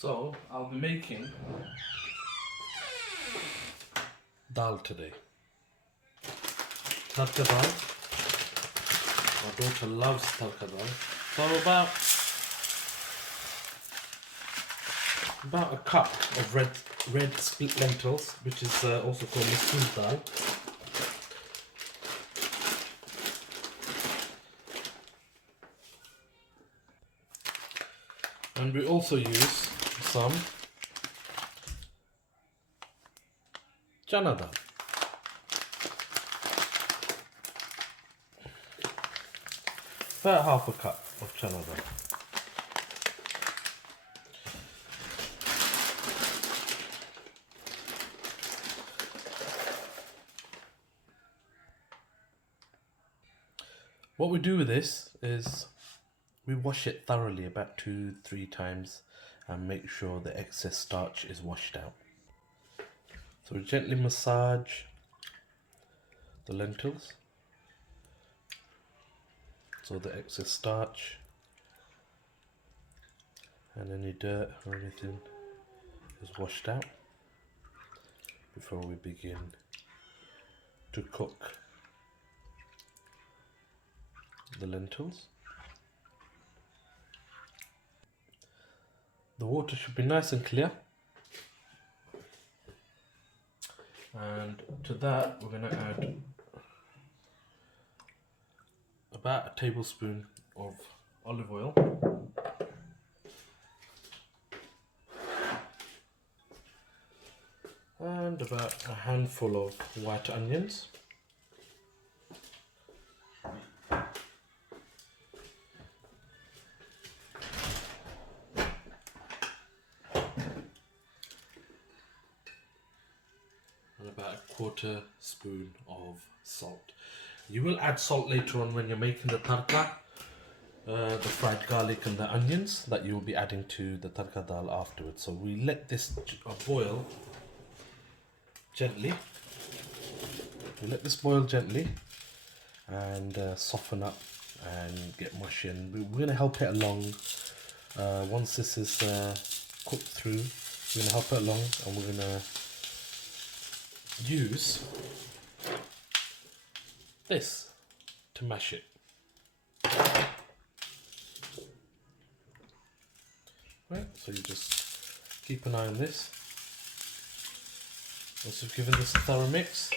So I'll be making dal today. Tharka dal. My daughter loves Tharka dal. So about a cup of red split lentils, which is also called masoor dal. And we also use some chana dal. About half a cup of chana dal. What we do with this is we wash it thoroughly about 2-3 times and make sure the excess starch is washed out. So we gently massage the lentils so the excess starch and any dirt or anything is washed out before we begin to cook the lentils. The water should be nice and clear, and to that we're going to add about a tablespoon of olive oil, and about a handful of white onions, and about a quarter spoon of salt. You will add salt later on when you're making the tharka, the fried garlic and the onions that you will be adding to the tharka dal afterwards. So we let this boil gently. We let this boil gently and soften up and get mushy. And we're going to help it along. Once this is cooked through, we're going to help it along, and we're going to use this to mash it. Right, so you just keep an eye on this. Once you've given this a thorough mix,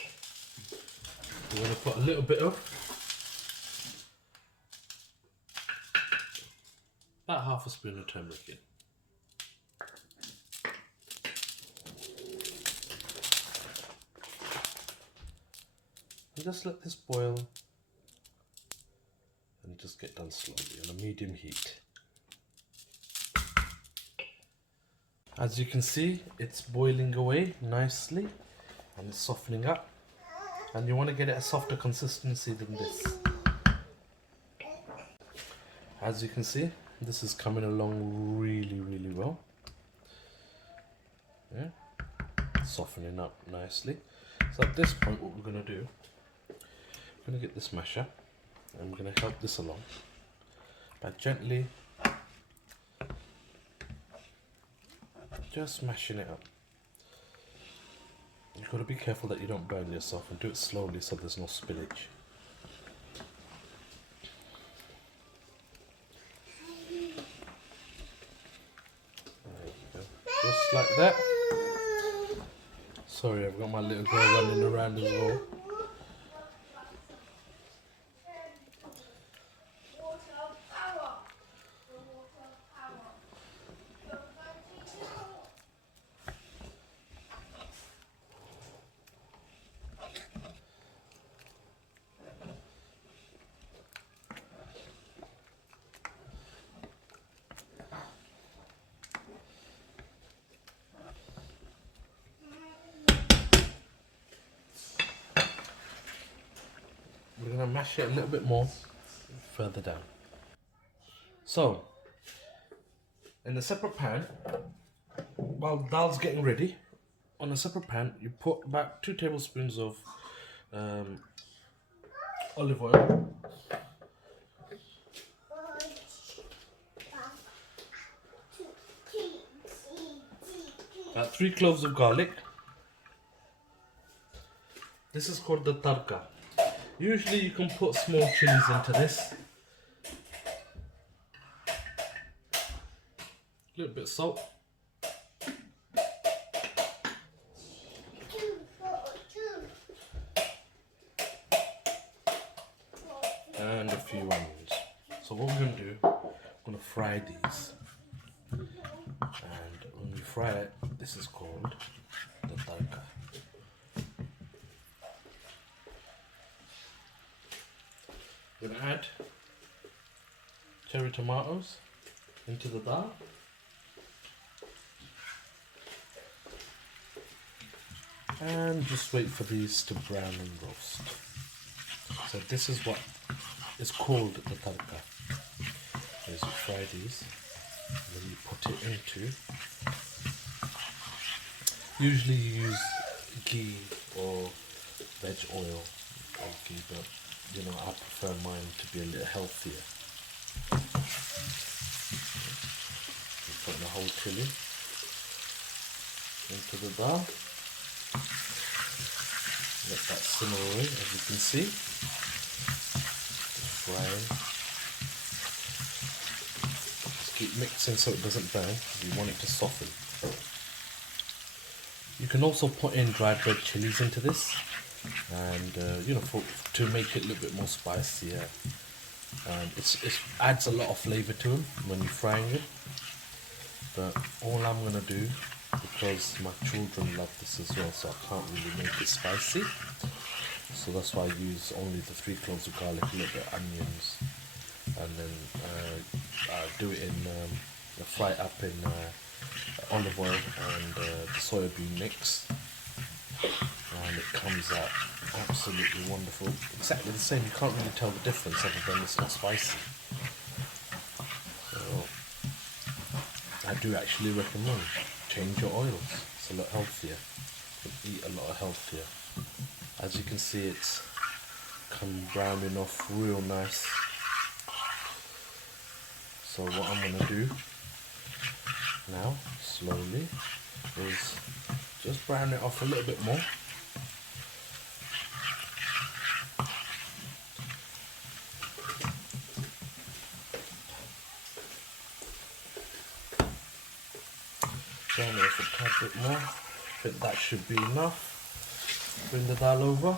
we're going to put a little bit of, about half a spoon of turmeric in. And just let this boil and just get done slowly on a medium heat. As you can see, it's boiling away nicely and it's softening up, and you want to get it a softer consistency than this. As you can see, this is coming along really well. Yeah, softening up nicely. So at this point, what we're going to do, we're going to get this masher and we're going to help this along by gently just mashing it up. You've got to be careful that you don't burn yourself, and do it slowly so there's no spillage. There you go. Just like that. Sorry, I've got my little girl running around as well. We're going to mash it a little bit more further down. So, in a separate pan, while dal's getting ready, on a separate pan, you put about 2 tablespoons of olive oil. About 3 cloves of garlic. This is called the Tharka. Usually you can put small chilies into this. A little bit of salt. And a few onions. So what we're going to do, we're going to fry these. And when we fry it, this is called the Tharka. We're going to add cherry tomatoes into the dal. And just wait for these to brown and roast. So this is what is called the Tharka. Is you fry these, and then you put it into. Usually you use ghee or veg oil or ghee, but you know, I prefer mine to be a little healthier. You put the whole chili into the dal. Let that simmer away, as you can see. Just frying. Just keep mixing so it doesn't burn. You want it to soften. You can also put in dried red chilies into this, and you know, to make it a little bit more spicier. And it adds a lot of flavour to them when you're frying it. But all I'm gonna do, because my children love this as well, so I can't really make it spicy. So that's why I use only the 3 cloves of garlic, a little bit of onions, and then do it in fry it up in olive oil and the soybean mix, and it comes out absolutely wonderful. Exactly the same. You can't really tell the difference other than it's not spicy. So I do actually recommend change your oils. It's a lot healthier. You can eat a lot healthier. As you can see, it's come browning off real nice. So what I'm going to do now, slowly, is just brown it off a little bit more. Brown it off a tad bit more. I think that should be enough. Bring the dal over.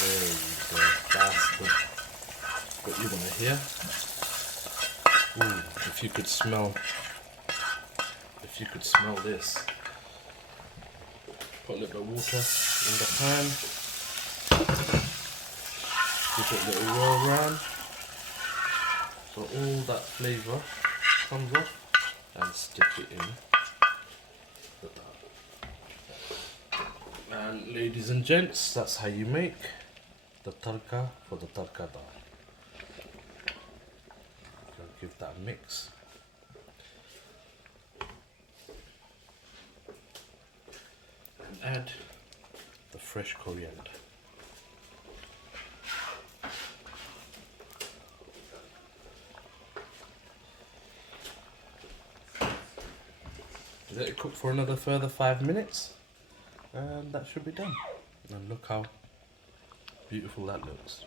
There you go. That's what you want to hear. Ooh, if you could smell this. Put a little bit of water in the pan. Give it a little roll around. So all that flavour comes off, and stick it in. And ladies and gents, that's how you make the Tharka for the Tharka dal. Give that a mix. And add the fresh coriander. Let it cook for another further 5 minutes, and that should be done. And look how beautiful that looks.